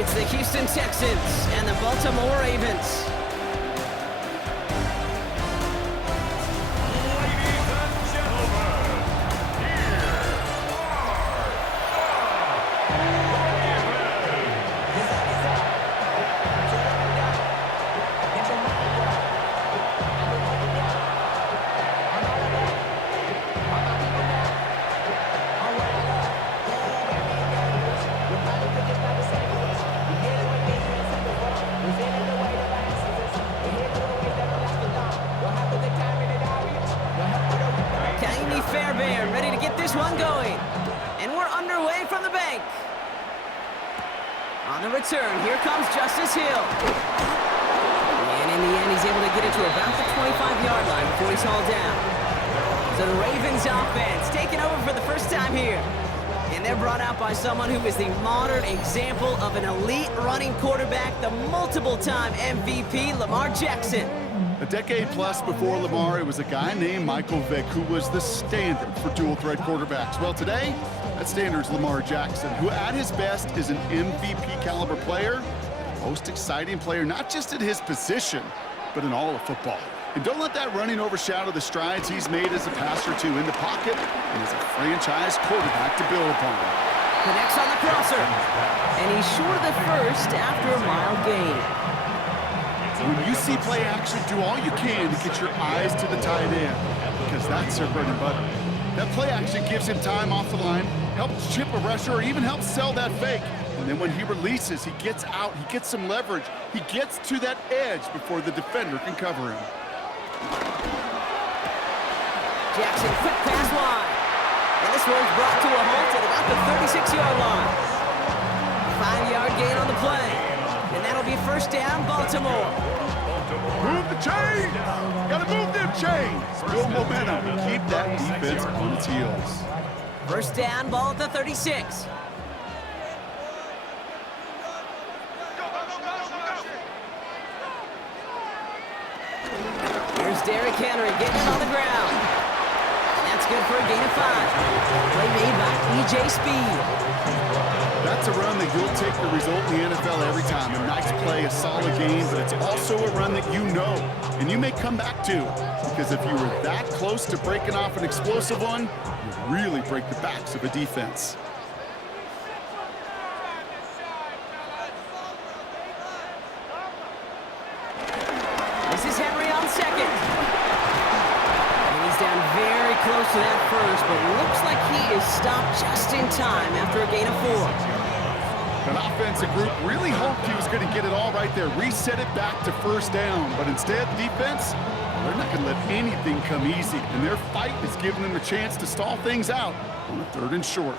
It's the Houston Texans and the Baltimore Ravens. Ready to get this one going. And we're underway from the bank. On the return, here comes Justice Hill. And in the end, he's able to get it to about the 25-yard line before he's hauled down. So the Ravens offense taking over for the first time here. And they're brought out by someone who is the modern example of an elite running quarterback, the multiple-time MVP, Lamar Jackson. A decade plus before Lamar, it was a guy named Michael Vick who was the standard for dual-threat quarterbacks. Well, today, that standard is Lamar Jackson, who at his best is an MVP-caliber player, the most exciting player, not just at his position, but in all of football. And don't let that running overshadow the strides he's made as a passer, too, in the pocket and as a franchise quarterback to build upon. Connects on the crosser, and he's short of the first after a mild gain. When you see play action, do all you can to get your eyes to the tight end, because that's their bread and butter. That play action gives him time off the line, helps chip a rusher, or even helps sell that fake. And then when he releases, he gets out, he gets some leverage, he gets to that edge before the defender can cover him. Jackson, quick pass wide. And this one's brought to a halt at about the 36-yard line. 5-yard gain on the play. And that'll be first down, Baltimore. Move the chain! Gotta move them chains! Build momentum and keep that defense on its heels. First down, ball at the 36. Here's Derrick Henry getting it on the ground. And that's good for a gain of 5. Play made by E.J. Speed. That's a run that you'll take the result in the NFL every time. A nice play, a solid game, but it's also a run that you know, and you may come back to. Because if you were that close to breaking off an explosive one, you really break the backs of a defense. This is Henry on second. And he's down very close to that first, but looks like he is stopped just in time after a gain of 4. An offensive group really hoped he was going to get it all right there, reset it back to first down. But instead, defense, they're not going to let anything come easy. And their fight is giving them a chance to stall things out on a 3rd and short.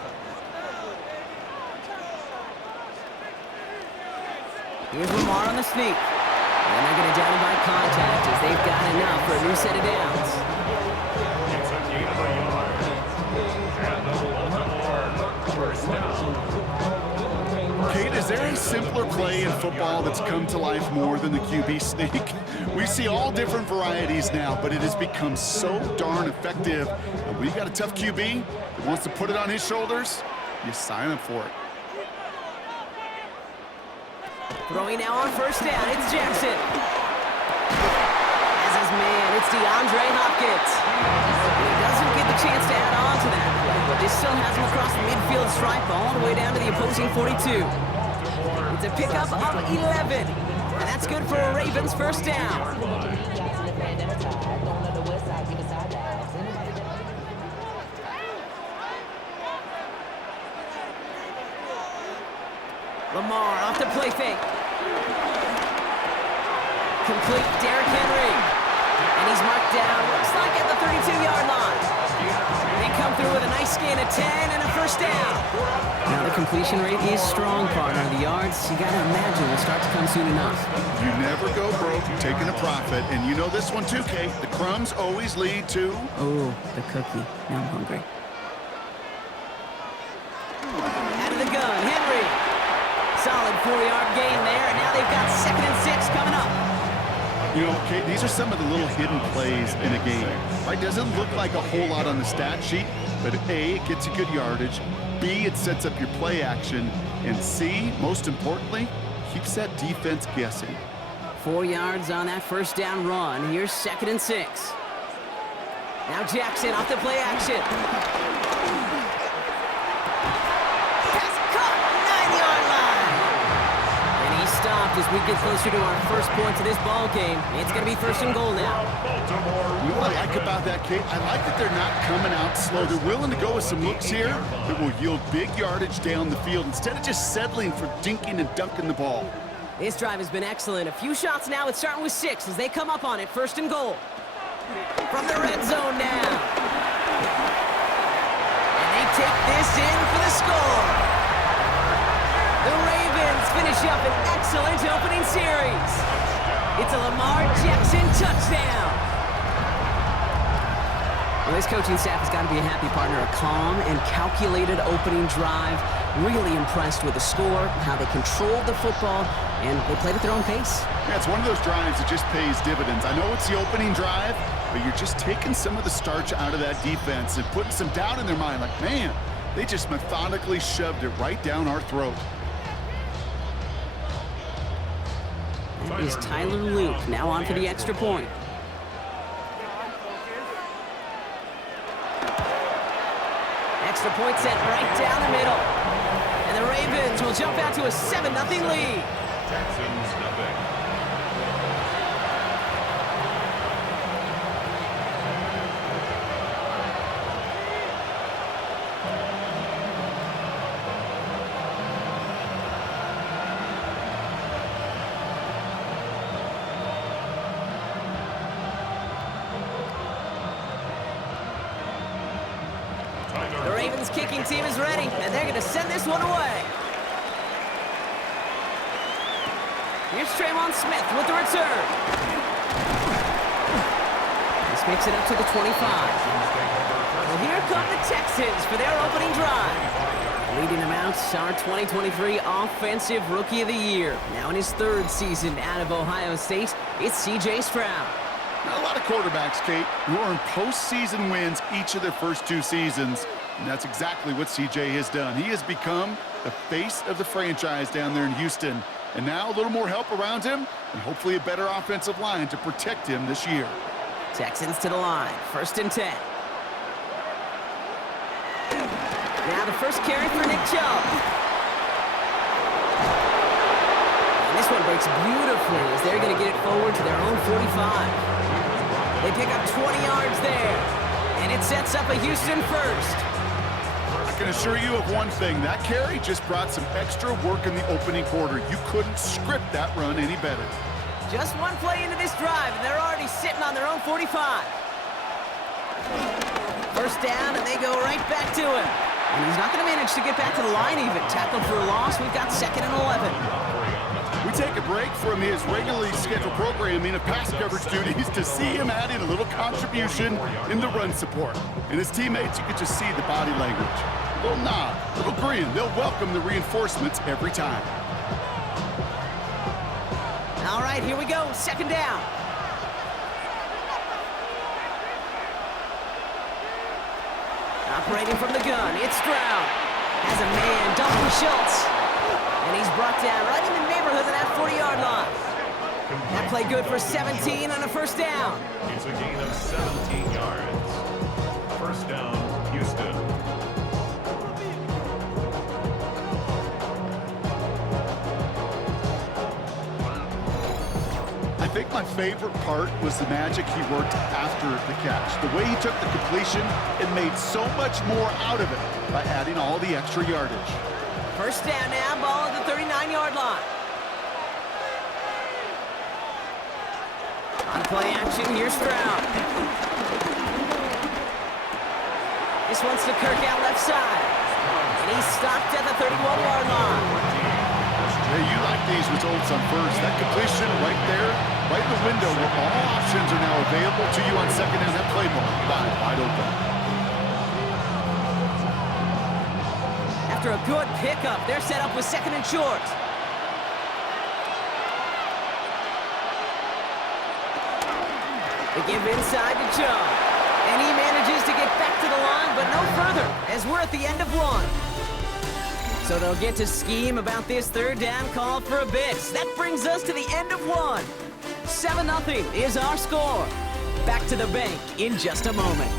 Here's Lamar on the sneak. And they're going to down him by contact as they've got enough for a new set of downs. Kate, is there a simpler play in football that's come to life more than the QB sneak? We see all different varieties now, but it has become so darn effective. And when you got a tough QB that wants to put it on his shoulders, you sign up for it. Throwing now on first down, it's Jackson. As his man, it's DeAndre Hopkins. He doesn't get the chance to add on to that play, but this still has him across the midfield stripe all the way down to the opposing 42. It's a pickup of 11, and that's good for a Ravens first down. Lamar off the play fake. Complete Derrick Henry. And he's marked down, looks like at the 32-yard line. They come through with a nice gain of 10 and a first down. Now the completion rate is strong, partner. The yards, you got to imagine, will start to come soon enough. You never go broke taking a profit. And you know this one too, Kate. The crumbs always lead to... Oh, the cookie. Now I'm hungry. Out of the gun, Henry. Solid 4-yard gain there, and now they've got 2nd and 6 coming up. You know, Kate, these are some of the little hidden plays in a game. Right? Doesn't look like a whole lot on the stat sheet, but A, it gets you good yardage. B, it sets up your play action. And C, most importantly, keeps that defense guessing. 4 yards on that first down run. Here's 2nd and 6. Now Jackson off the play action. Pass caught, 9-yard line. And he stopped as we get closer to our first point to this ball game. It's going to be 1st and goal now. You know what I like about that, Kate? I like that they're not coming out slow. They're willing to go with some looks here that will yield big yardage down the field instead of just settling for dinking and dunking the ball. This drive has been excellent. A few shots now. It's starting with 6 as they come up on it. 1st and goal. From the red zone now. And they take this in for the score. The Ravens finish up an excellent opening series. It's a Lamar Jackson touchdown. Well, this coaching staff has got to be a happy partner. A calm and calculated opening drive. Really impressed with the score, how they controlled the football, and they played at their own pace. Yeah, it's one of those drives that just pays dividends. I know it's the opening drive, but you're just taking some of the starch out of that defense and putting some doubt in their mind. Like, man, they just methodically shoved it right down our throat. That is Tyler Luke, now on for the extra point. Extra point set right down the middle. And the Ravens will jump out to a 7-0 lead. Texans, nothing. The Ravens kicking team is ready, and they're going to send this one away. Here's Trayvon Smith with the return. This makes it up to the 25. Well, here come the Texans for their opening drive. Leading them out, our 2023 Offensive Rookie of the Year. Now in his 3rd season out of Ohio State, it's C.J. Stroud. Now, a lot of quarterbacks, Kate, who are in postseason wins each of their first 2 seasons. And that's exactly what C.J. has done. He has become the face of the franchise down there in Houston. And now a little more help around him and hopefully a better offensive line to protect him this year. Texans to the line, 1st and 10. Now the first carry for Nick Chubb. And this one breaks beautifully as they're going to get it forward to their own 45. They pick up 20 yards there. And it sets up a Houston first. I can assure you of one thing. That carry just brought some extra work in the opening quarter. You couldn't script that run any better. Just one play into this drive, and they're already sitting on their own 45. First down, and they go right back to him. And he's not going to manage to get back to the line even. Tackled for a loss. We've got 2nd and 11. We take a break from his regularly scheduled programming of pass coverage duties to see him add in a little contribution in the run support. And his teammates, you could just see the body language. A little nod, a little grin. They'll welcome the reinforcements every time. All right, here we go. 2nd down. Operating from the gun, it's Stroud. Has a man, Dalton Schultz. And he's brought down right in the neighborhood of that 40-yard line. That play good for 17 on a 1st down. It's a gain of 17 yards. 1st down, Houston. I think my favorite part was the magic he worked after the catch. The way he took the completion and made so much more out of it by adding all the extra yardage. 1st down now, ball at the 39-yard line. On play action, here's Stroud. This one's to Kirk out left side. And he's stopped at the 31-yard line. Hey, you like these results on first. That completion right there, right in the window where all options are now available to you on 2nd down. That play ball wide open. After a good pickup, they're set up with 2nd and short. They give inside to Chubb. And he manages to get back to the line, but no further, as we're at the end of 1. So they'll get to scheme about this third down call for a bit. That brings us to the end of one. 7-0 is our score. Back to the bank in just a moment.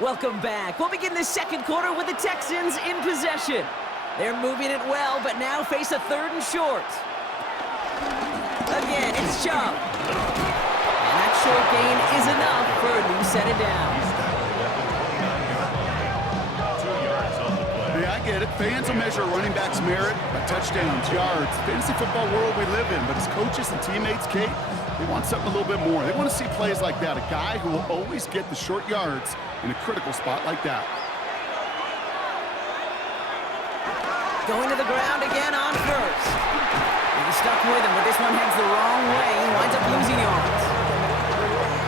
Welcome back. We'll begin the second quarter with the Texans in possession. They're moving it well, but now face a 3rd and short. Again, it's Chubb. And that short gain is enough for a new set of downs. 2 yards on the play. Yeah, I get it. Fans will measure a running back's merit by touchdowns, yards, fantasy football world we live in. But as coaches and teammates, Kate, they want something a little bit more. They want to see plays like that. A guy who will always get the short yards in a critical spot like that. Going to the ground again on first. He's stuck with him, but this one heads the wrong way. He winds up losing yards.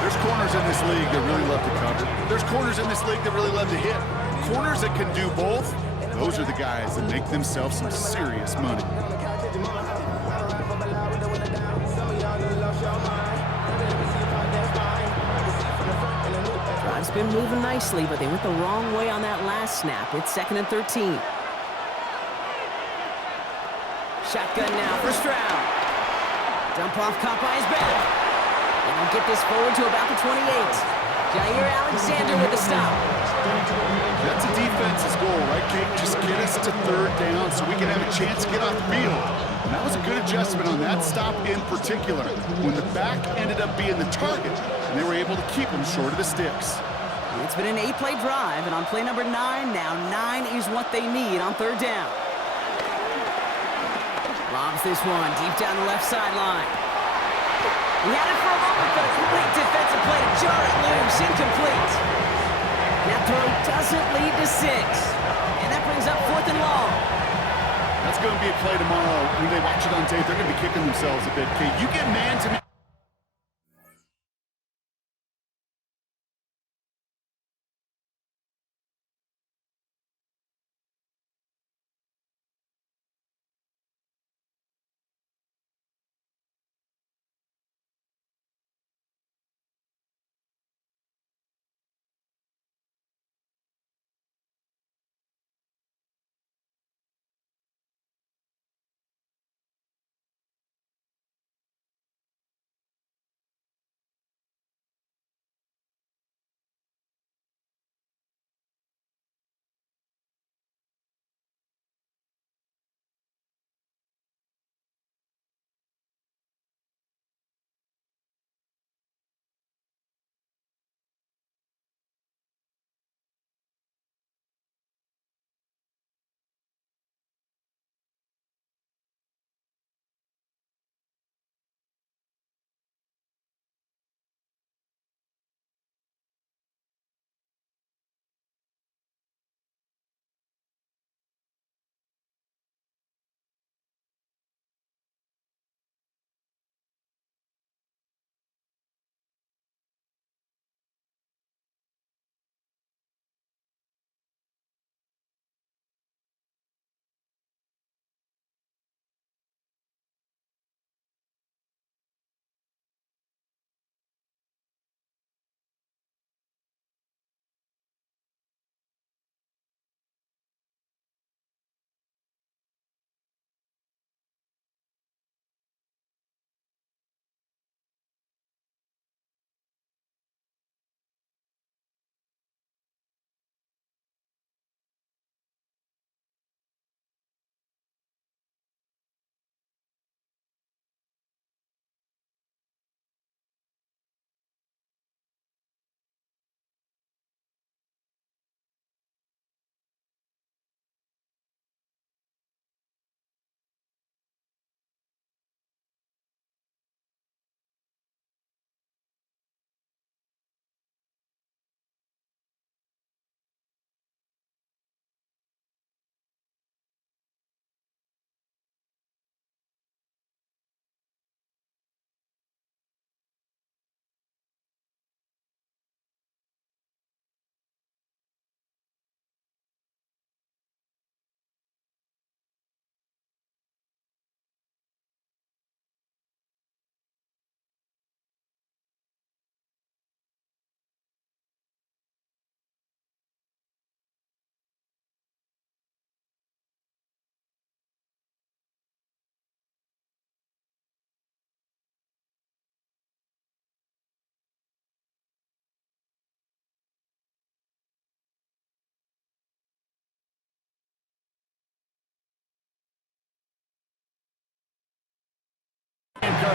There's corners in this league that really love to cover. There's corners in this league that really love to hit. Corners that can do both, those are the guys that make themselves some serious money. Drive's been moving nicely, but they went the wrong way on that last snap. It's 2nd and 13. Shotgun now for Stroud. Dump off caught by his back. And we'll get this forward to about the 28. Jair Alexander with the stop. That's a defense's goal, right, Kate? Just get us to 3rd down so we can have a chance to get off the field. And that was a good adjustment on that stop in particular, when the back ended up being the target, and they were able to keep him short of the sticks. It's been an 8-play drive, and on play number 9 now, 9 is what they need on 3rd down. Lobs this one deep down the left sideline. He had it for a moment, but a great defensive play to jar it loose, incomplete. That throw doesn't lead to 6, and that brings up 4th and long. That's going to be a play tomorrow. When they watch it on tape, they're going to be kicking themselves a bit, Kate. You get man-to-man.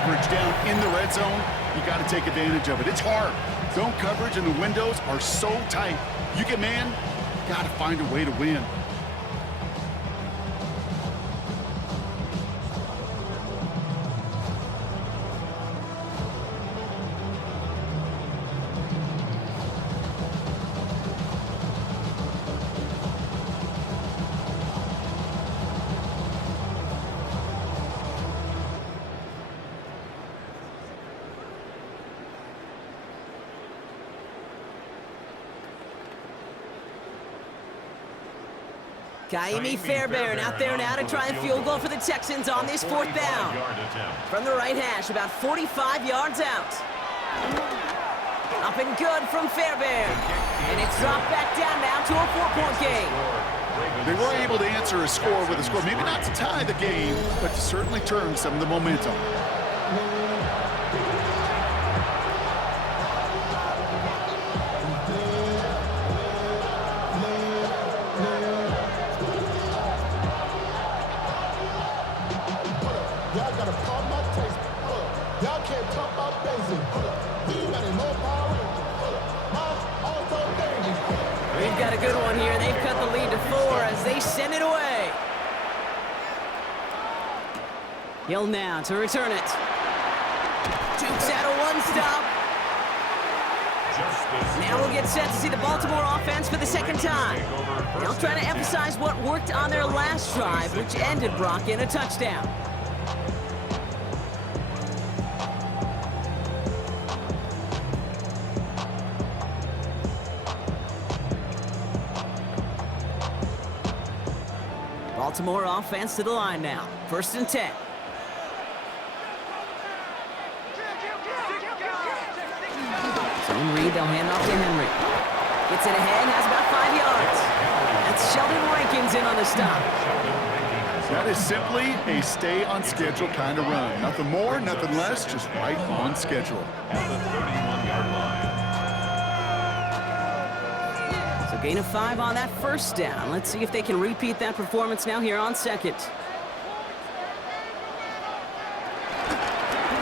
coverage down in the red zone, you got to take advantage of it. It's hard. Zone coverage and the windows are so tight. You get man, you got to find a way to win. Kaimi Fairbairn out there now to try a field goal for the Texans on this fourth down. From the right hash, about 45 yards out. Up and good from Fairbairn. And it's dropped back down now to a 4-point game. They were able to answer a score with a score, maybe not to tie the game, but to certainly turn some of the momentum. We've got a good one here. They've cut the lead to 4 as they send it away. Hill now to return it. Dukes out a one-stop. Now we'll get set to see the Baltimore offense for the second time. They'll try to emphasize what worked on their last drive, which ended Brock in a touchdown. Baltimore offense to the line now. 1st and 10. Zone read, they'll hand off to Henry. Gets it ahead, has about 5 yards. That's Sheldon Rankins in on the stop. That is simply a stay-on-schedule kind of run. Nothing more, nothing less, just right on schedule. At the 31-yard line. Gain of 5 on that first down. Let's see if they can repeat that performance now here on second.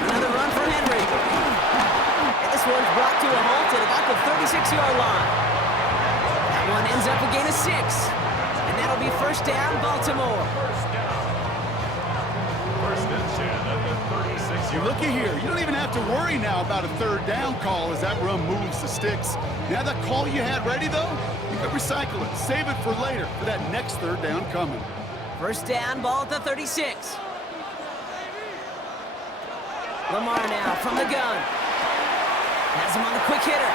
Another run for Henry. And this one's brought to a halt at about the 36-yard line. That one ends up a gain of 6. And that'll be 1st down, Baltimore. First and 10 at the 36-yard line. Looky here, you don't even have to worry now about a 3rd down call as that run moves the sticks. Now that call you had ready, though, you can recycle it, save it for later, for that next 3rd down coming. 1st down, ball at the 36. Lamar now from the gun. Has him on the quick hitter.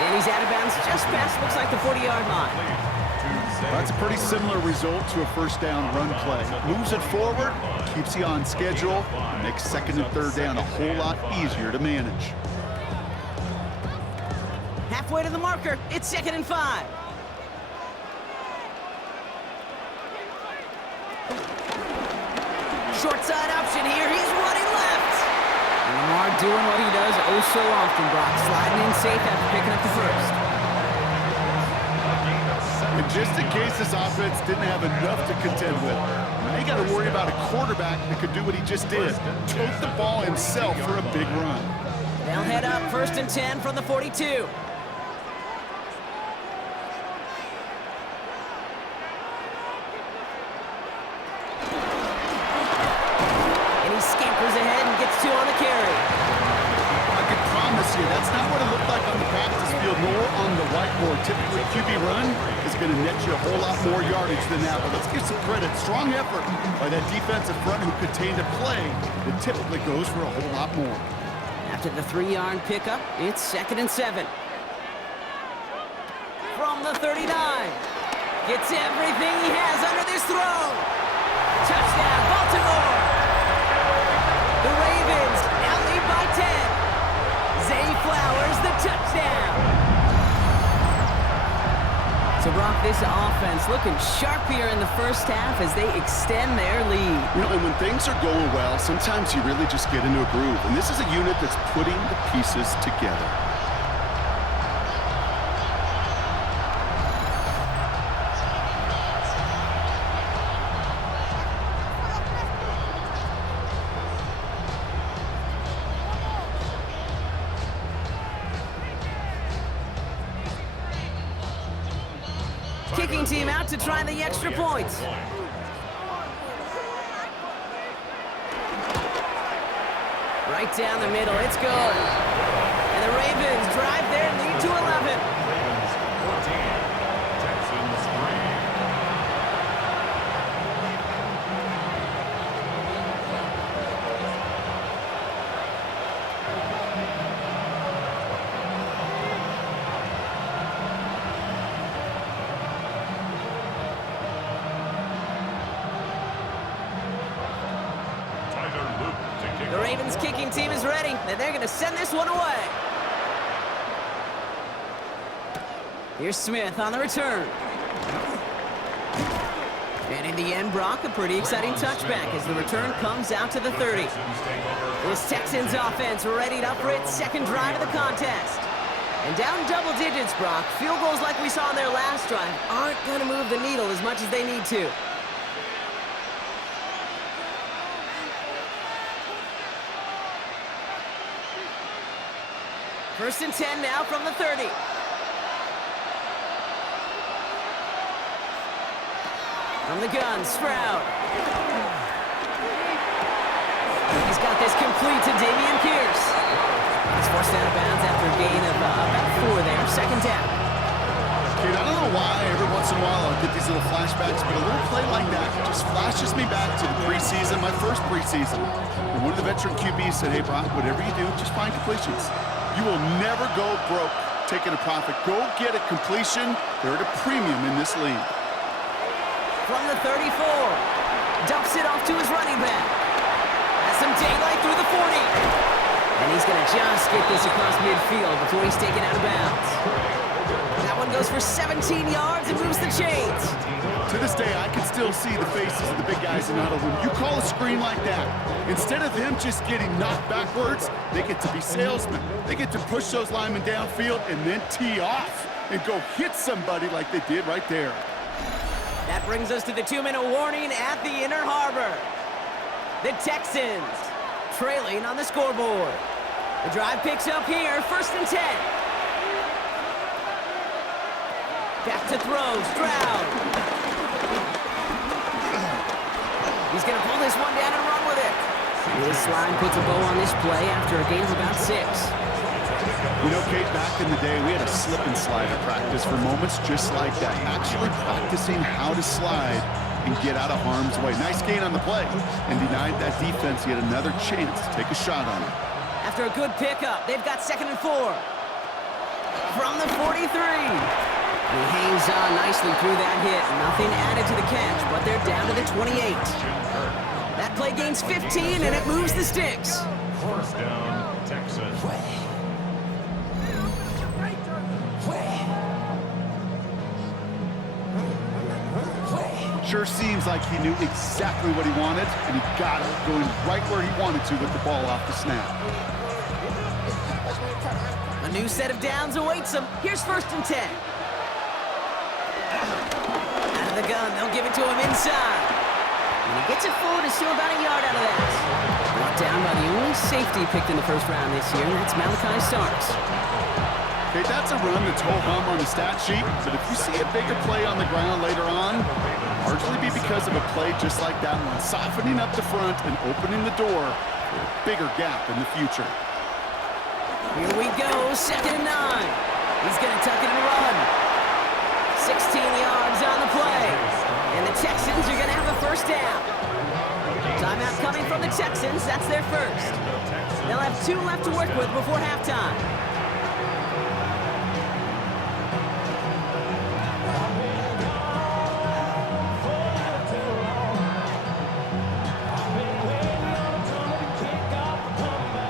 And he's out of bounds just past, looks like the 40-yard line. That's a pretty similar result to a 1st down run play. Moves it forward, keeps you on schedule, makes 2nd and 3rd down a whole lot easier to manage. Halfway to the marker, it's 2nd and 5. Short side option here, he's running left. And Lamar doing what he does oh so often, Brock, sliding in safe after picking up the first. And just in case this offense didn't have enough to contend with, now you got to worry about a quarterback that could do what he just did, tote the ball himself for a big run. They'll head up 1st and 10 from the 42. Scampers ahead and gets 2 on the carry. I can promise you, that's not what it looked like on the practice field, nor on the whiteboard. Typically, QB run is going to net you a whole lot more yardage than that. But let's give some credit. Strong effort by that defensive front who contained a play that typically goes for a whole lot more. After the 3-yard pickup, it's 2nd and 7. From the 39. Gets everything he has under this throw. Touchdown, Baltimore. The Ravens now lead by 10. Zay Flowers, the touchdown. So, Brock, this offense looking sharp here in the first half as they extend their lead. You know, and when things are going well, sometimes you really just get into a groove. And this is a unit that's putting the pieces together. kicking team out to try the extra point. Right down the middle, it's good. And the Ravens drive their lead to 11. Ravens 14, Texans 3. The Ravens kicking team is ready, and they're going to send this one away. Here's Smith on the return. And in the end, Brock, a pretty exciting touchback as the return comes out to the 30. This Texans offense ready up for its second drive of the contest. And down double digits, Brock. Field goals like we saw in their last drive aren't going to move the needle as much as they need to. First and 10 now from the 30. From the gun, Stroud. He's got this complete to Dameon Pierce. He's forced out of bounds after a gain of about 4 there. Second down. Kate, I don't know why every once in a while I'll get these little flashbacks, but a little play like that just flashes me back to the preseason, my first preseason. And one of the veteran QBs said, hey, Brock, whatever you do, just find completions. You will never go broke taking a profit. Go get a completion. They're at a premium in this league. From the 34, dumps it off to his running back. Has some daylight through the 40. And he's going to just get this across midfield before he's taken out of bounds. That one goes for 17 yards and moves the chains. To this day, I can still see the faces of the big guys in huddle. When you call a screen like that, instead of them just getting knocked backwards, they get to be salesmen. They get to push those linemen downfield and then tee off and go hit somebody like they did right there. That brings us to the 2-minute warning at the Inner Harbor. The Texans trailing on the scoreboard. The drive picks up here, first and 10. Back to throw, Stroud. He's going to pull this one down and run with it. This line puts a bow on this play after a gain of about 6. You know, Kate, back in the day, we had a slip and slide at practice for moments just like that. Actually practicing how to slide and get out of harm's way. Nice gain on the play and denied that defense yet another chance to take a shot on it. After a good pickup, they've got 2nd and 4. From the 43. He hangs on nicely through that hit. Nothing added to the catch, but they're down to the 28. That play gains 15, and it moves the sticks. First down, Texans. Sure seems like he knew exactly what he wanted, and he got it, going right where he wanted to with the ball off the snap. A new set of downs awaits him. Here's first and 10. Out of the gun, they'll give it to him inside. And he gets it forward to still about a yard out of that. Brought down by the only safety picked in the first round this year, and that's Malachi Starks. Okay, that's a run that's ho-hum on the stat sheet, but if you see a bigger play on the ground later on, largely be because of a play just like that one, softening up the front and opening the door for a bigger gap in the future. Here we go, 2nd and 9. He's going to tuck it and run. 16 yards on the play. And the Texans are going to have a first down. Timeout coming from the Texans. That's their first. They'll have 2 left to work with before halftime.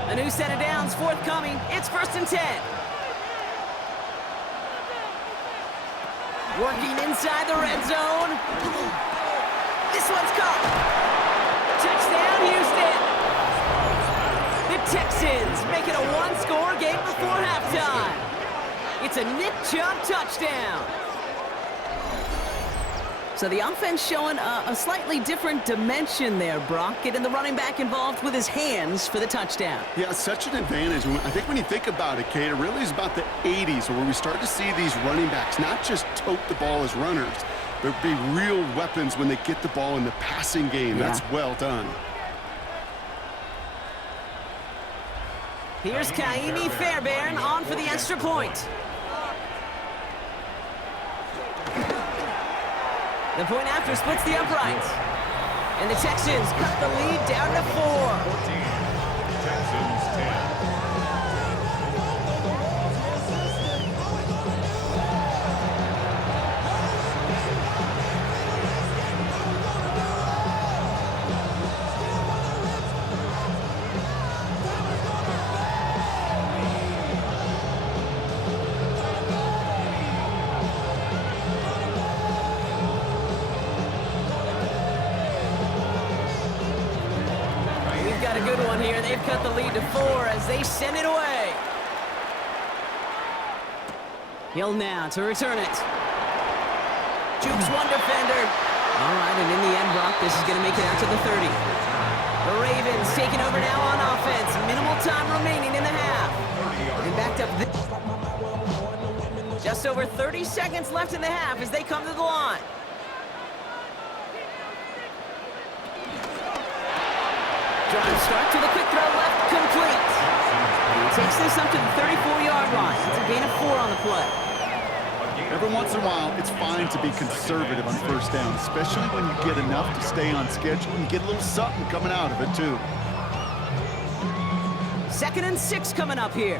A new set of downs forthcoming. It's first and 10. Working inside the red zone. This one's caught. Touchdown, Houston. The Texans make it a 1-score game before halftime. It's a Nick Chubb touchdown. So the offense showing a slightly different dimension there, Brock, getting the running back involved with his hands for the touchdown. Yeah, such an advantage. I think when you think about it, Kate, it really is about the 80s where we start to see these running backs not just tote the ball as runners, There'll be real weapons when they get the ball in the passing game. That's well done. Here's Kaimi Fairbairn on for the extra point. The point after splits the uprights. And the Texans cut the lead down to 4. 14. Texans 10. Got a good one here. They've cut the lead to 4 as they send it away. Hill now to return it. Jukes one defender. All right, and in the end, Brock, this is going to make it out to the 30. The Ravens taking over now on offense. Minimal time remaining in the half. And backed up. Just over 30 seconds left in the half as they come to the line. Drive start to the quick throw left, complete. And he takes this up to the 34-yard line. It's a gain of 4 on the play. Every once in a while, it's fine to be conservative on first down, especially when you get enough to stay on schedule and get a little something coming out of it, too. 2nd and 6 coming up here.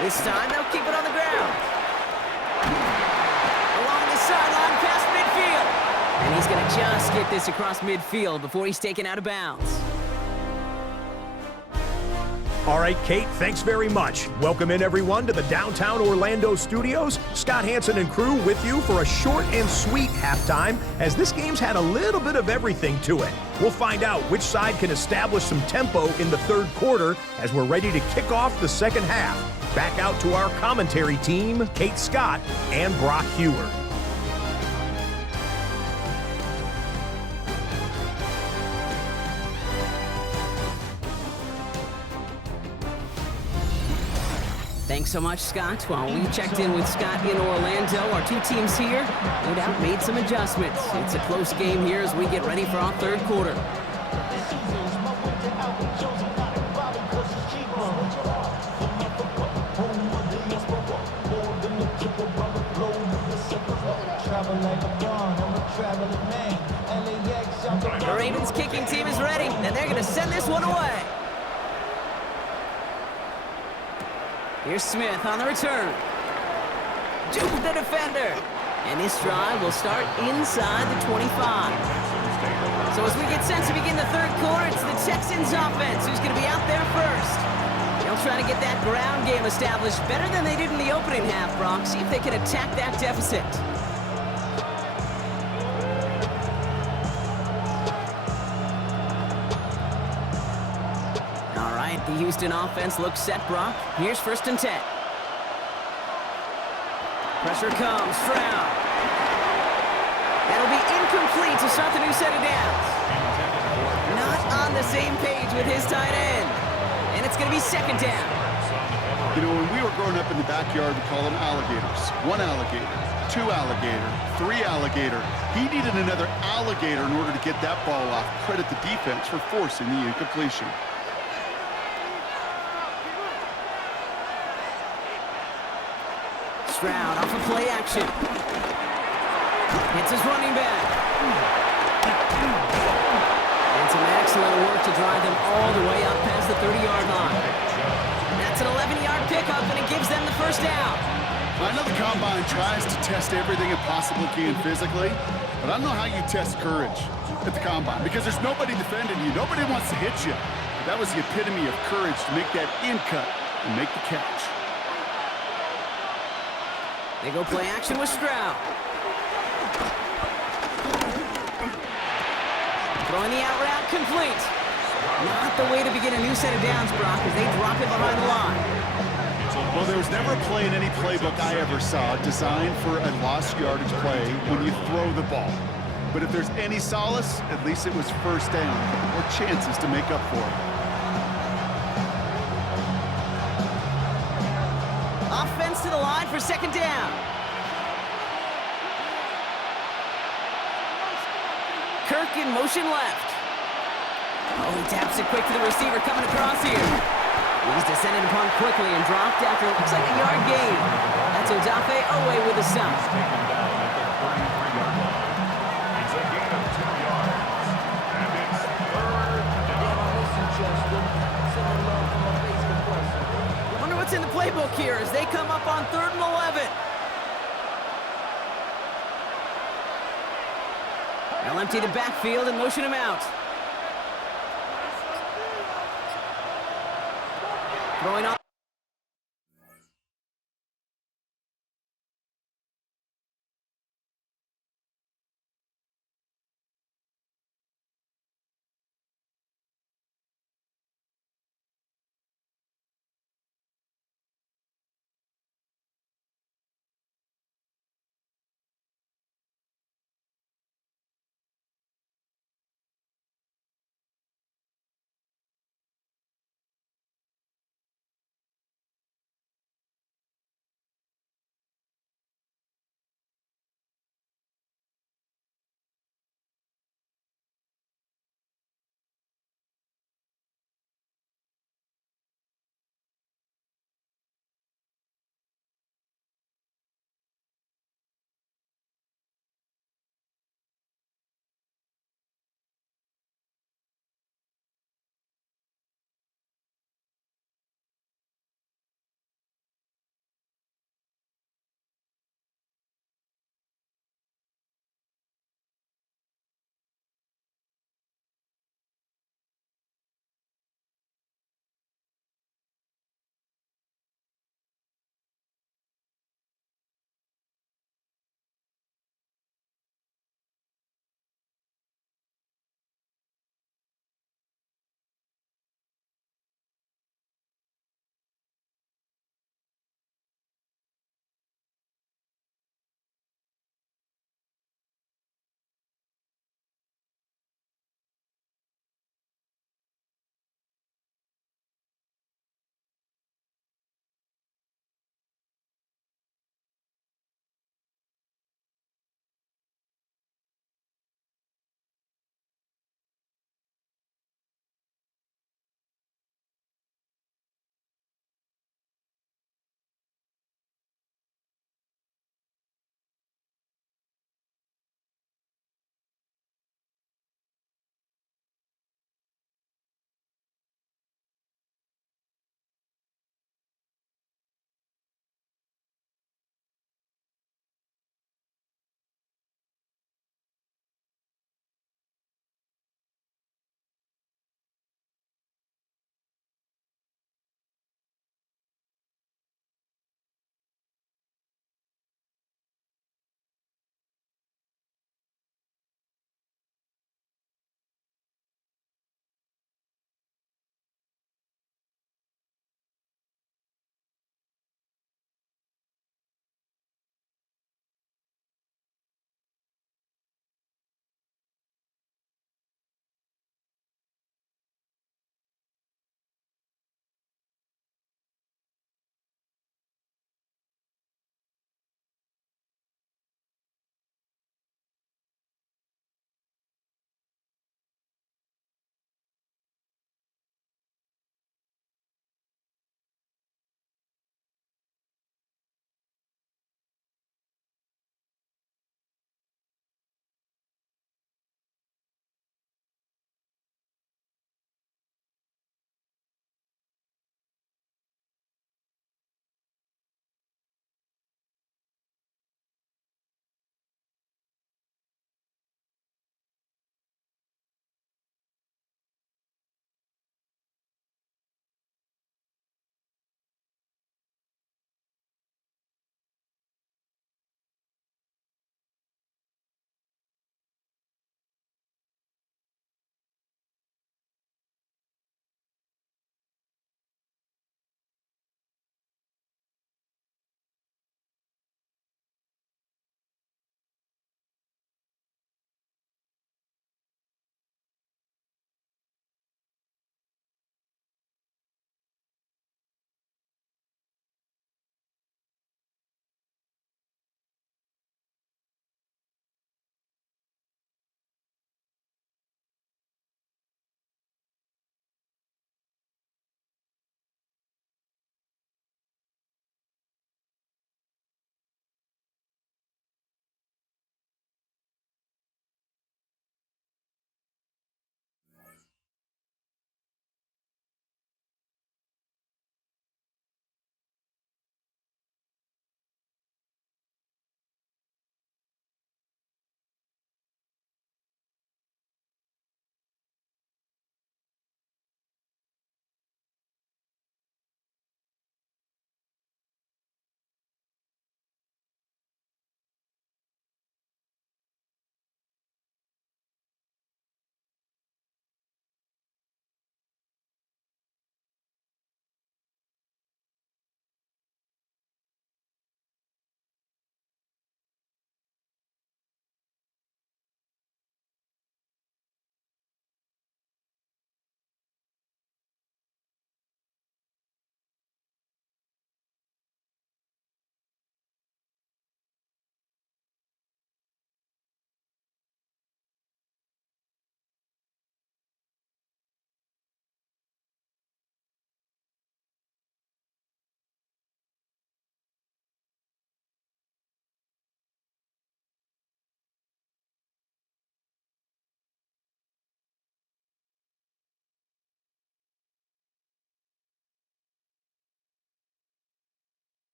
This time, they'll keep it on the ground. Along the sideline, past midfield. And he's going to just get this across midfield before he's taken out of bounds. All right, Kate, thanks very much. Welcome in, everyone, to the downtown Orlando studios. Scott Hansen and crew with you for a short and sweet halftime, as this game's had a little bit of everything to it. We'll find out which side can establish some tempo in the third quarter as we're ready to kick off the second half. Back out to our commentary team, Kate Scott and Brock Hewer. Thanks so much, Scott. While we checked in with Scott in Orlando, our two teams here, no doubt, made some adjustments. It's a close game here as we get ready for our third quarter. The Ravens kicking team is ready, and they're going to send this one away. Here's Smith on the return. Juke the defender. And this drive will start inside the 25. So as we get set to begin the third quarter, it's the Texans offense who's going to be out there first. They'll try to get that ground game established better than they did in the opening half, Brock. See if they can attack that deficit. The Houston offense looks set, Brock. Here's 1st and 10. Pressure comes. Stroud. That'll be incomplete to start the new set of downs. Not on the same page with his tight end. And it's going to be 2nd down. You know, when we were growing up in the backyard, we call them alligators. 1 alligator, 2 alligator, 3 alligator. He needed another alligator in order to get that ball off. Credit the defense for forcing the incompletion. Stroud off of play action. Hits his running back. And some excellent work to drive them all the way up past the 30-yard line. That's an 11-yard pickup, and it gives them the 1st down. I know the Combine tries to test everything it possibly can physically, but I don't know how you test courage at the Combine, because there's nobody defending you. Nobody wants to hit you. But that was the epitome of courage to make that in cut and make the catch. They go play action with Stroud. Throwing the out route complete. Not the way to begin a new set of downs, Brock, as they drop it behind the line. Well, there was never a play in any playbook I ever saw designed for a lost yardage play when you throw the ball. But if there's any solace, at least it was 1st down, or chances to make up for it. Offense to the line for second down. Kirk in motion left. Oh, he taps it quick to the receiver coming across here. He's descended upon quickly and dropped after it looks like a yard gain. That's Odafe Owe with a stop. Taken down at the 33-yard line. It's a gain of 2 yards. And it's third down. Wonder what's in the playbook here as they come up on 3rd and 11. They'll empty the backfield and motion him out. Throwing off.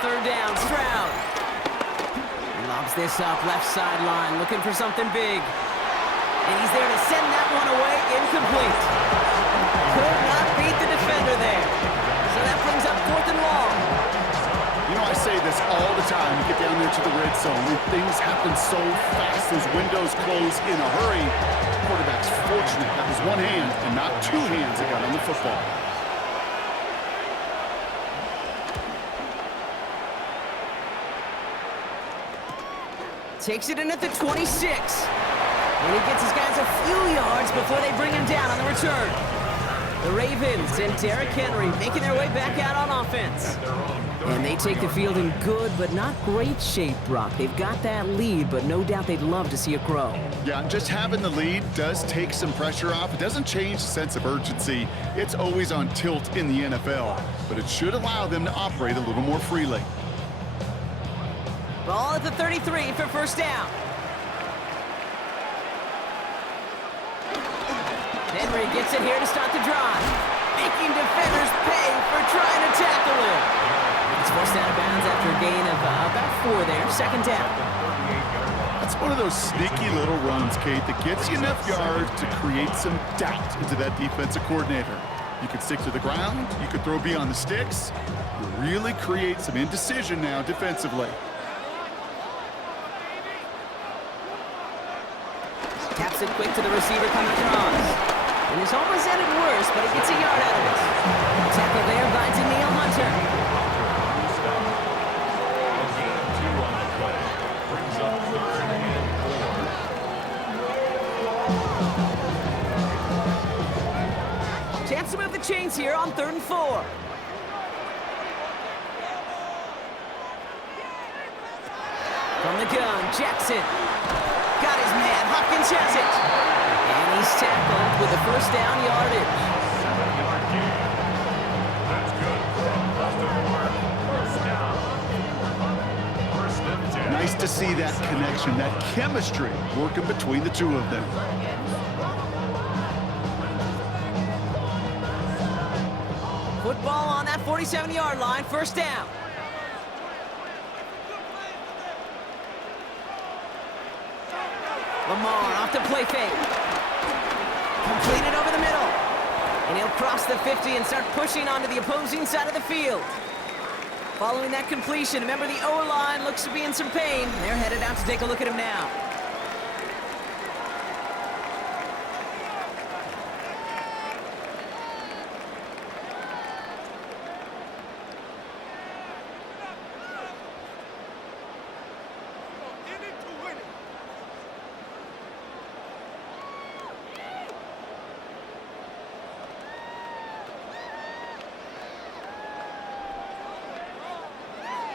Third down, Stroud. He lobs this up, left sideline, looking for something big. And he's there to send that one away, incomplete. Could not beat the defender there. So that brings up 4th and long. You know, I say this all the time. You get down there to the red zone, and things happen so fast. Those windows close in a hurry. Quarterback's fortunate. That was one hand and not two hands that got on the football. Takes it in at the 26. And he gets his guys a few yards before they bring him down on the return. The Ravens and Derrick Henry making their way back out on offense. And they take the field in good but not great shape, Brock. They've got that lead, but no doubt they'd love to see it grow. Yeah, just having the lead does take some pressure off. It doesn't change the sense of urgency. It's always on tilt in the NFL, but it should allow them to operate a little more freely. Ball at the 33 for first down. Henry gets it here to start the drive, making defenders pay for trying to tackle him. It's forced out of bounds after a gain of about 4 there, second down. That's one of those sneaky little runs, Kate, that gets you enough yards to create some doubt into that defensive coordinator. You could stick to the ground, you could throw beyond the sticks, you really create some indecision now defensively. Taps it quick to the receiver coming across. And it's almost ended worse, but he gets a yard out of it. Tackle there by Daniil Hunter. Chance to move the chains here on 3rd and 4. From the gun, Jackson. Got his man, Hopkins has it. And he's tackled with the first down yardage. 7-yard gain. That's good. Baltimore, first down. First and 10. Nice to see that connection, that chemistry working between the two of them. Football on that 47-yard line, first down. Lamar off the play fake. Completed over the middle. And he'll cross the 50 and start pushing onto the opposing side of the field. Following that completion, remember the O-line looks to be in some pain. They're headed out to take a look at him now.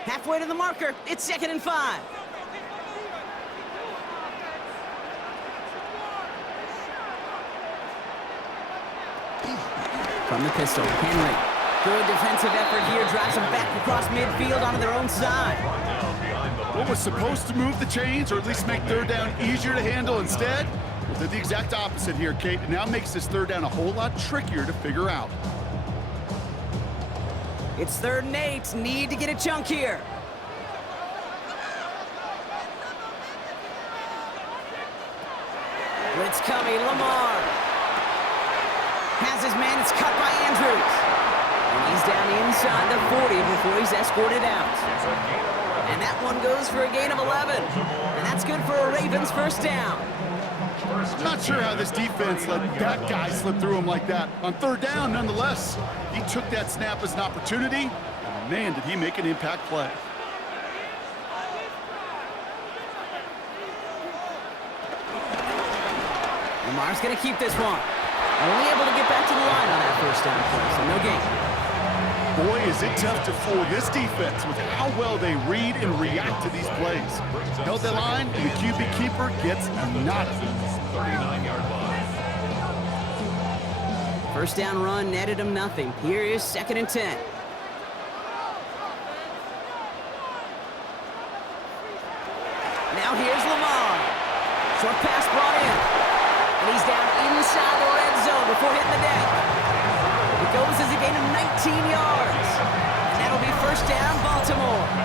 Halfway to the marker, it's 2nd and 5. From the pistol, Henry. Good defensive effort here, drives them back across midfield onto their own side. What was supposed to move the chains, or at least make 3rd down easier to handle instead? Well, did the exact opposite here, Kate. It now makes this 3rd down a whole lot trickier to figure out. It's 3rd and 8. Need to get a chunk here. Blitz coming. Lamar has his man. It's cut by Andrews. And he's down inside the 40 before he's escorted out. And that one goes for a gain of 11. And that's good for a Ravens first down. I'm not sure how this defense let that guy slip through him like that. On 3rd down, nonetheless, he took that snap as an opportunity, and man, did he make an impact play. Lamar's going to keep this one. Only able to get back to the line on that first down play, so no gain. Boy, is it tough to fool this defense with how well they read and react to these plays. Held that line, and the QB keeper gets nada. 39-yard line. First down run netted him nothing. Here is 2nd and 10. Now here's Lamar. Short pass brought in. And he's down inside the red zone before hitting the deck. It goes as a gain of 19 yards. And that'll be first down, Baltimore.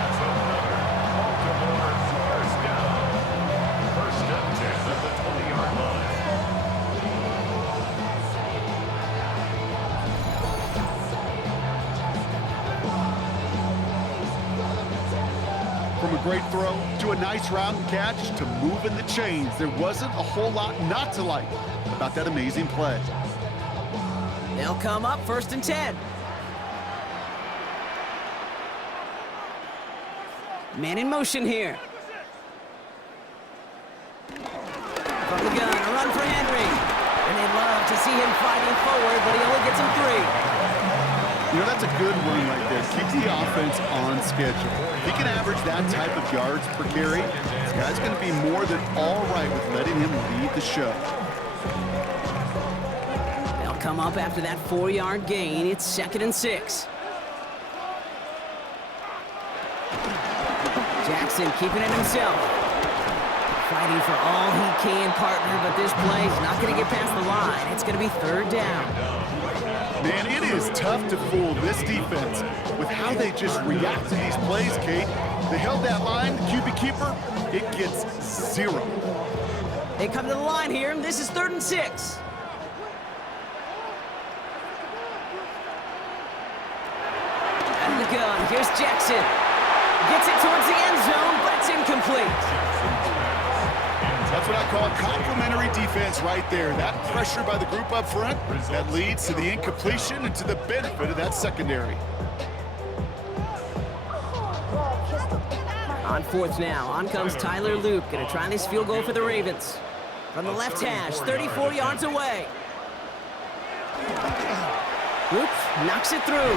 from a great throw to a nice round catch to moving the chains. There wasn't a whole lot not to like about that amazing play. They'll come up 1st and 10. Man in motion here. From the gun, a run for Henry. And they'd love to see him fighting forward, but he only gets him 3. You know, that's a good run right there. Keep the offense on schedule. If he can average that type of yards per carry, this guy's going to be more than all right with letting him lead the show. They'll come up after that 4-yard gain. It's 2nd and 6. Jackson keeping it himself. Fighting for all he can, partner, but this play is not going to get past the line. It's going to be 3rd down. Man, it is tough to fool this defense with how they just react to these plays, Kate. They held that line, the QB keeper, it gets 0. They come to the line here, and this is 3rd and 6. Out of the gun, here's Jackson. Gets it towards the end zone, but it's incomplete. That's what I call complimentary defense right there. That pressure by the group up front, that leads to the incompletion and to the benefit of that secondary. On 4th now, on comes Tyler Loop. Gonna try this field goal for the Ravens. From the left hash, 34 yards away. Loop knocks it through.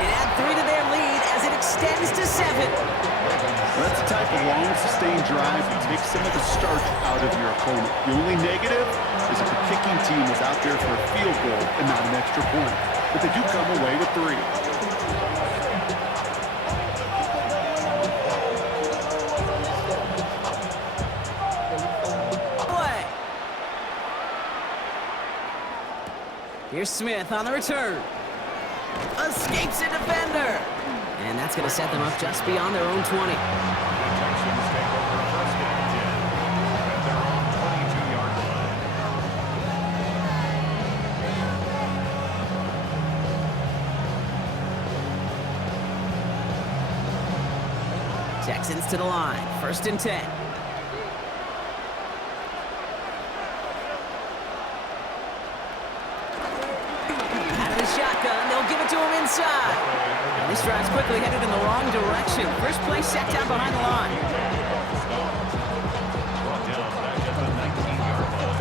And add 3 to their lead as it extends to 7. That's the type of long, sustained drive that takes some of the starch out of your opponent. The only negative is if the kicking team is out there for a field goal and not an extra point. But they do come away with 3. Here's Smith on the return. Escapes a defender. And that's going to set them up just beyond their own 20. Texans take over 1st and 10. And they're on 22-yard line. Texans to the line. 1st and 10. Out of the shotgun, they'll give it to him inside. And this drive's quickly headed in the wrong direction. First play set down behind the line. Brought down back at the 19-yard line.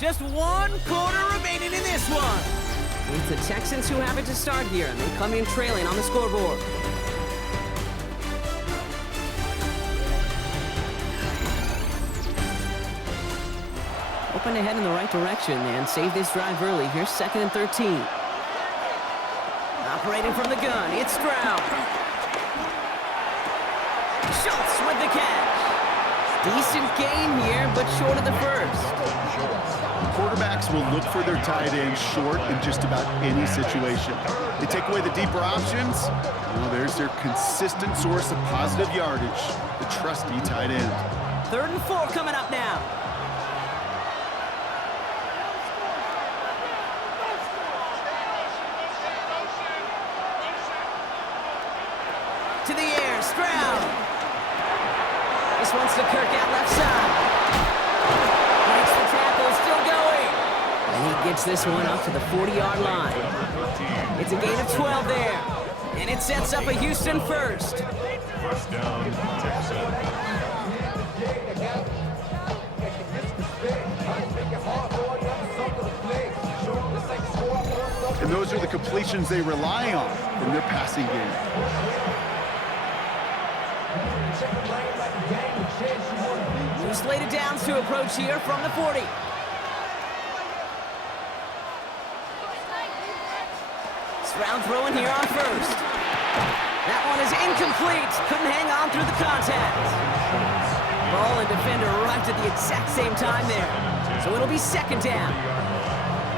Just 1 quarter remaining in this one. It's the Texans who have it to start here, and they come in trailing on the scoreboard. Open ahead in the right direction and save this drive early. Here's 2nd and 13. Operating from the gun, it's Stroud. Schultz with the catch. Decent gain here, but short of the first. Quarterbacks will look for their tight ends short in just about any situation. They take away the deeper options. Well, there's their consistent source of positive yardage, the trusty tight end. 3rd and 4 coming up now. To the air, Stroud. This one's to Kirk out left side. Makes the tackle, still going. And he gets this one up to the 40-yard line. It's a gain of 12 there. And it sets up a Houston first. 1st down, Texans. And those are the completions they rely on from their passing game. Two slated downs to approach here from the 40. Stroud throwing here on 1st. That one is incomplete. Couldn't hang on through the contact. Ball and defender arrived at the exact same time there. So it'll be 2nd down.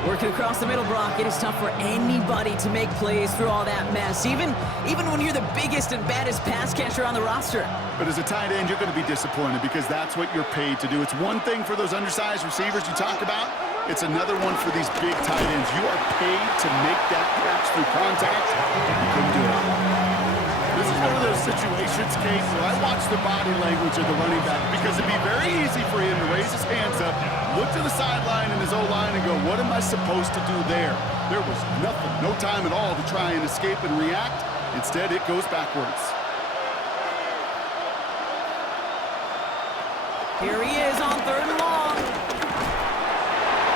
Working across the middle, Brock, it is tough for anybody to make plays through all that mess, even when you're the biggest and baddest pass catcher on the roster. But as a tight end, you're going to be disappointed because that's what you're paid to do. It's one thing for those undersized receivers you talk about. It's another one for these big tight ends. You are paid to make that catch through contact. You couldn't do it. This is one of those situations, Kate, where I watch the body language of the running back because it'd be very easy for him to raise his hands up, look to the sideline in his O-line and go, what am I supposed to do there? There was nothing, no time at all to try and escape and react. Instead, it goes backwards. Here he is on 3rd and long.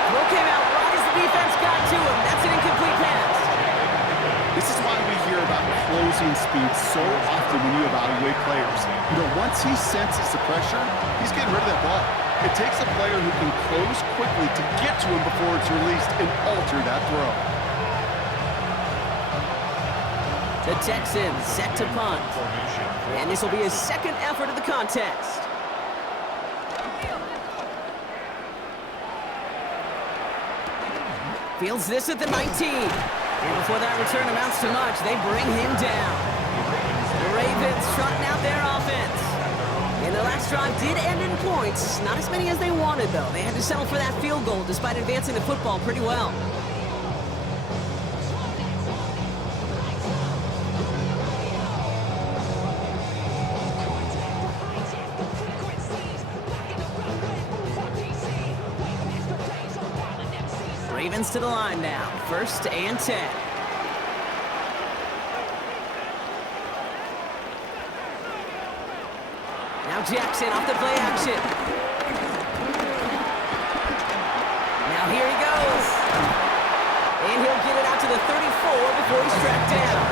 Throw came out right as the defense got to him. That's an incomplete pass. This is why we hear about closing speed so often when you evaluate players. You know, once he senses the pressure, he's getting rid of that ball. It takes a player who can close quickly to get to him before it's released and alter that throw. The Texans set to punt. And this will be his second effort of the contest. Fields this at the 19. And before that return amounts to much, they bring him down. The Ravens trotting out their offense. And the last drive did end in points. Not as many as they wanted, though. They had to settle for that field goal despite advancing the football pretty well. Ravens to the line now. 1st and 10. Now Jackson off the play action. Now here he goes. And he'll get it out to the 34 before he's tracked down.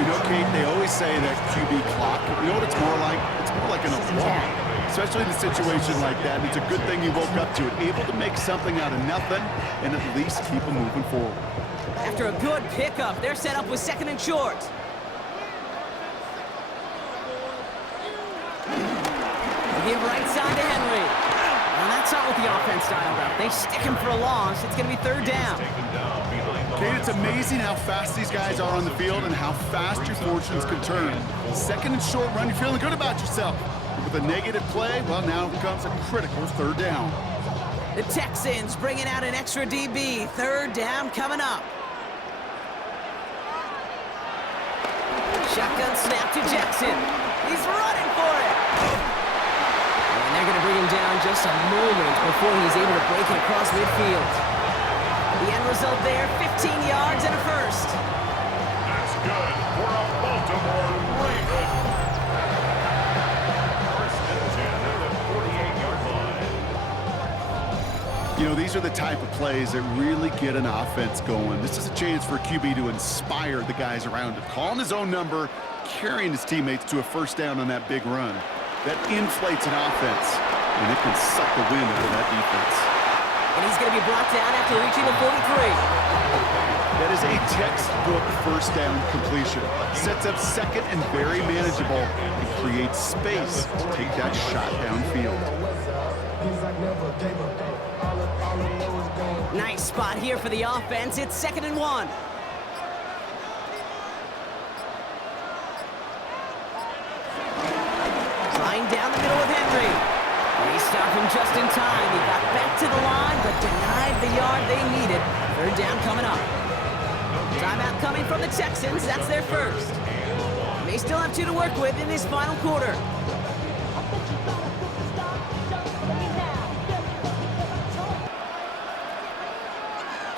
You know, Kate, they always say that QB clock. You know what it's more like? It's more like an alarm. Especially in a situation like that. It's a good thing you woke up to it. Able to make something out of nothing and at least keep them moving forward. After a good pickup, they're set up with 2nd and short. Give right side to Henry. Well, that's not what the offense dialed up. They stick him for a loss. It's going to be 3rd down. Kate, it's amazing how fast these guys are on the field and how fast your fortunes can turn. 2nd and short run, you're feeling good about yourself. With a negative play, well, now it becomes a critical 3rd down. The Texans bringing out an extra DB. 3rd down coming up. Shotgun snap to Jackson. He's running for it. And they're going to bring him down just a moment before he's able to break it across midfield. The end result there, 15 yards and a 1st. That's good for a Baltimore Raven. 1st and 10 at the 48-yard line. You know, these are the type of plays that really get an offense going. This is a chance for a QB to inspire the guys around him. Calling his own number, carrying his teammates to a 1st down on that big run. That inflates an offense, and it can suck the wind out of that defense. And he's going to be brought down after reaching the 43. That is a textbook 1st down completion. Sets up 2nd and very manageable and creates space to take that shot downfield. Nice spot here for the offense. It's 2nd and 1. Flying down the middle with Henry. They stopped him just in time. He got back to the line, but denied the yard they needed. 3rd down coming up. Timeout coming from the Texans. That's their 1st. They still have 2 to work with in this final quarter.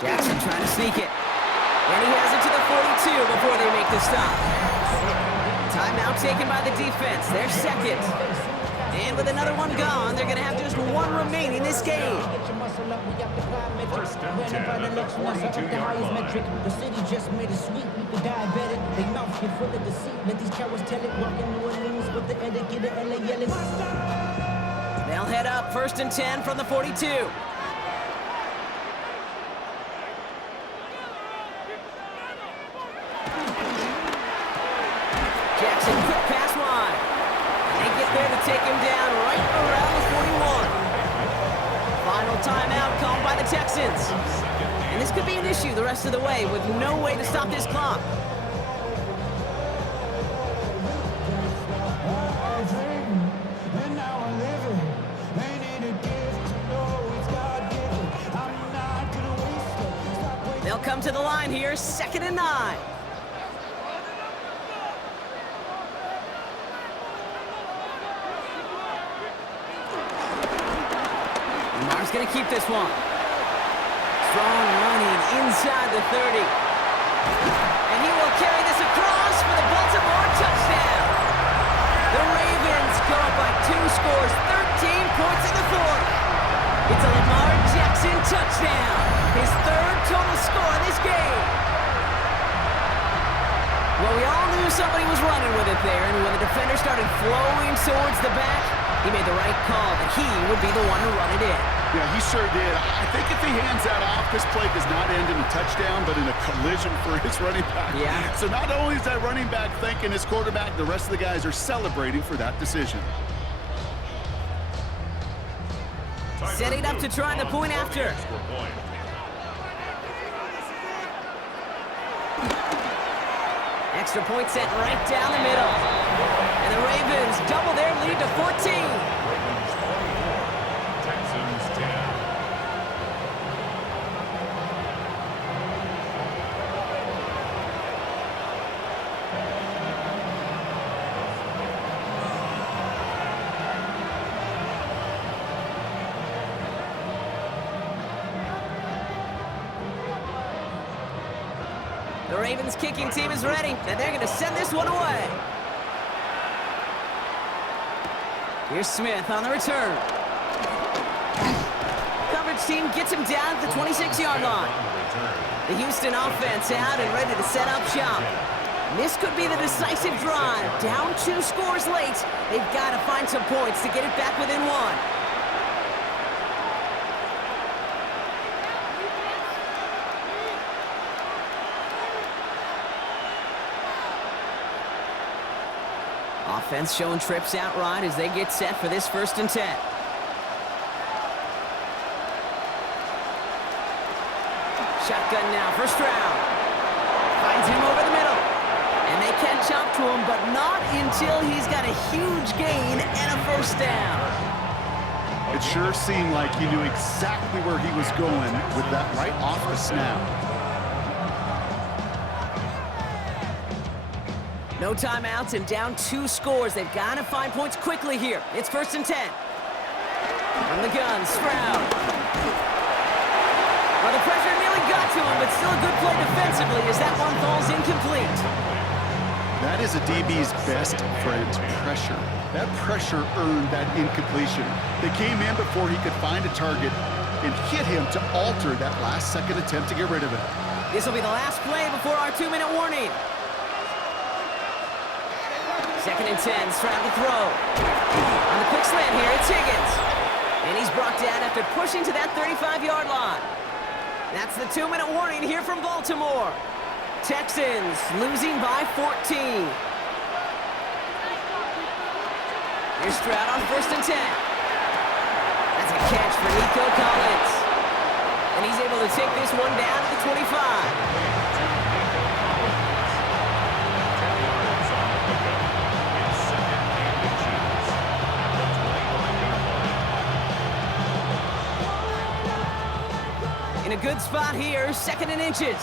Jackson trying to sneak it. And he has it to the 42 before they make the stop. Timeout taken by the defense. Their 2nd. And with another one gone, they're going to have just 1 remaining this game. 1st and 10 at the 42-yard line. The city just made it sweet. People diabetic. They mouth get full of deceit. Let these cowards tell it. Walking New Orleans with the end get it. LA yelling. They'll head up 1st and 10 from the 42. Jackson, quick pass wide. They get there to take him down right around the 41. Final timeout called by the Texans. And this could be an issue the rest of the way with no way to stop this clock. They'll come to the line here, 2nd and 9. Lamar's going to keep this one. Strong running inside the 30. And he will carry this across for the Baltimore touchdown. The Ravens go up by 2 scores, 13 points in the 4th. It's a Lamar Jackson touchdown. His 3rd total score in this game. Well, we all knew somebody was running with it there, and when the defender started flowing towards the back, he made the right call that he would be the one to run it in. Yeah, he sure did. I think if he hands that off, this play does not end in a touchdown, but in a collision for his running back. Yeah. So not only is that running back thanking his quarterback, the rest of the guys are celebrating for that decision. Setting up to try the point after. Extra point set right down the middle. And the Ravens double their lead to 14. Texans 10. The Ravens kicking team is ready, and they're going to send this one away. Here's Smith on the return. Coverage team gets him down at the 26-yard line. The Houston offense out and ready to set up shop. This could be the decisive drive. Down 2 scores late. They've got to find some points to get it back within 1. Offense showing trips out right as they get set for this 1st and 10. Shotgun now, 1st round. Finds him over the middle. And they catch up to him, but not until he's got a huge gain and a 1st down. It sure seemed like he knew exactly where he was going with that right off the snap. No timeouts and down 2 scores. They've got to find points quickly here. It's 1st and 10. From the gun, Stroud. Well, the pressure nearly got to him, but still a good play defensively as that one falls incomplete. That is a DB's best friend, pressure. That pressure earned that incompletion. They came in before he could find a target and hit him to alter that last-second attempt to get rid of it. This will be the last play before our 2-minute warning. 2nd and 10, Stroud to throw. On the quick slant here, it's Higgins. And he's brought down after pushing to that 35-yard line. That's the 2-minute warning here from Baltimore. Texans losing by 14. Here's Stroud on 1st and 10. That's a catch for Nico Collins. And he's able to take this one down to the 25. In a good spot here, 2nd and inches.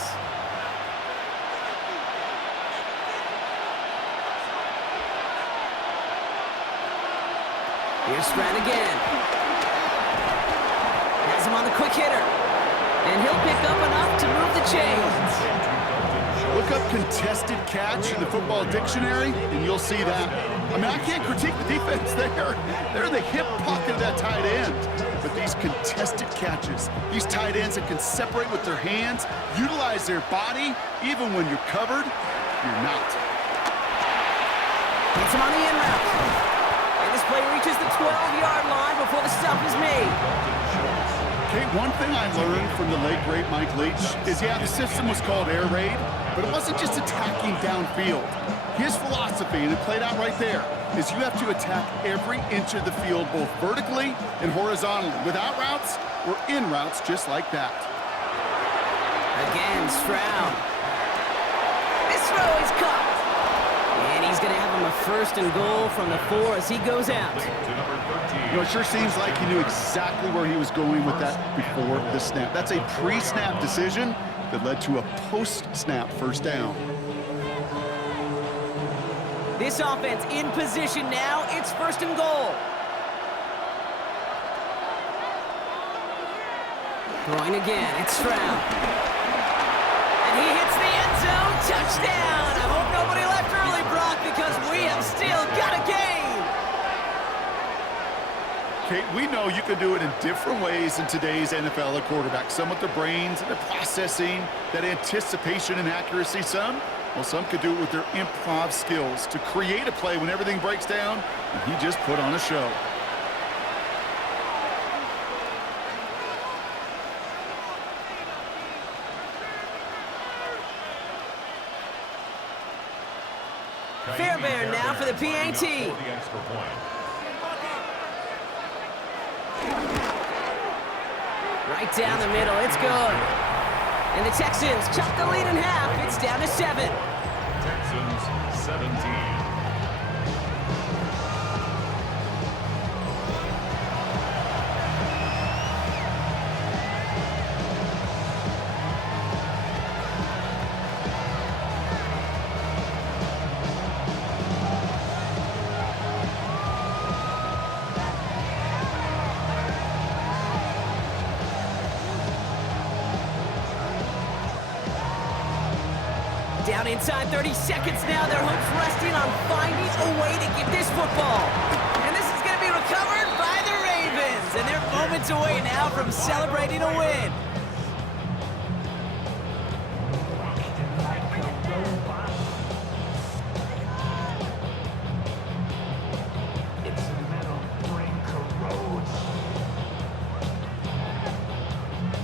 Here's Stroud again. Has him on the quick hitter. And he'll pick up enough to move the chains. Look up contested catch in the football dictionary, and you'll see that. I mean, I can't critique the defense there. They're the hip pocket of that tight end. But these contested catches, these tight ends that can separate with their hands, utilize their body, even when you're covered, you're not. Gets him on the in route. And this play reaches the 12-yard line before the stop is made. Okay, one thing I learned from the late, great Mike Leach is, yeah, the system was called air raid, but it wasn't just attacking downfield. His philosophy, and it played out right there, is you have to attack every inch of the field, both vertically and horizontally, without routes or in routes just like that. Again, Stroud. This throw is caught. And he's going to have him a 1st and goal from the 4 as he goes out. You know, it sure seems like he knew exactly where he was going with that before the snap. That's a pre-snap decision that led to a post-snap first down. This offense in position now. It's 1st and goal. Throwing again. It's Stroud. And he hits the end zone. Touchdown. I hope nobody left early, Brock, because we have still got a game. Kate, we know you can do it in different ways in today's NFL at quarterback. Some with their brains and their processing, that anticipation and accuracy. Some could do it with their improv skills to create a play when everything breaks down, and he just put on a show. Fairbairn now for the PAT. Right down the middle, it's good. And the Texans chop the lead in half. It's down to 7. Texans 17. Down inside 30 seconds now. Their hopes resting on finding a way to get this football. And this is going to be recovered by the Ravens. And they're moments away now from celebrating a win.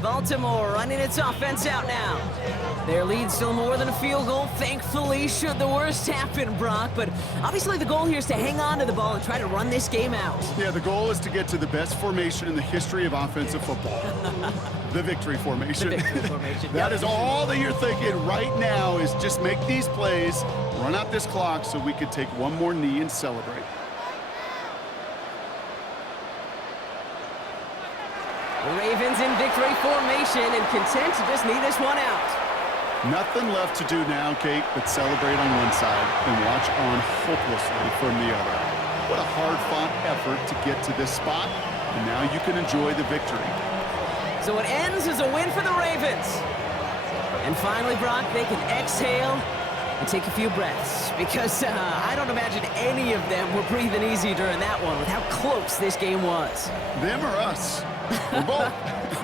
Baltimore running its offense out now. Their lead still more than a field goal, thankfully, should the worst happen, Brock. But obviously the goal here is to hang on to the ball and try to run this game out. Yeah, the goal is to get to the best formation in the history of offensive football. The victory formation. The victory formation. That is all that you're thinking right now, is just make these plays, run out this clock so we could take one more knee and celebrate. The Ravens in victory formation and content to just knee this one out. Nothing left to do now, Kate, but celebrate on one side and watch on hopelessly from the other. What a hard-fought effort to get to this spot, and now you can enjoy the victory. So it ends as a win for the Ravens. And finally, Brock, they can exhale and take a few breaths, because I don't imagine any of them were breathing easy during that one with how close this game was. Them or us? We're both.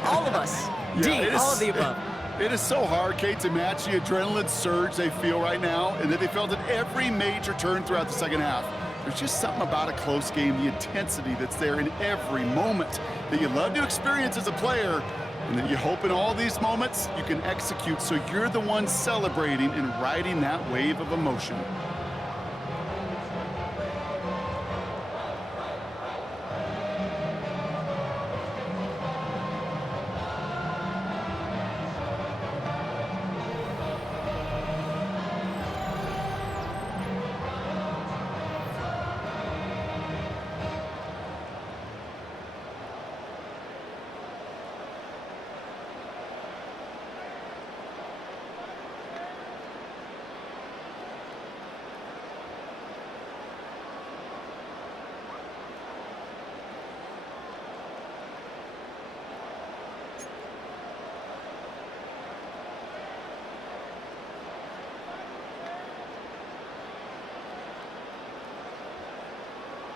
All of us. Yeah, all of the above. It is so hard, Kate, to match the adrenaline surge they feel right now, and that they felt at every major turn throughout the second half. There's just something about a close game, the intensity that's there in every moment that you love to experience as a player, and that you hope in all these moments you can execute so you're the one celebrating and riding that wave of emotion.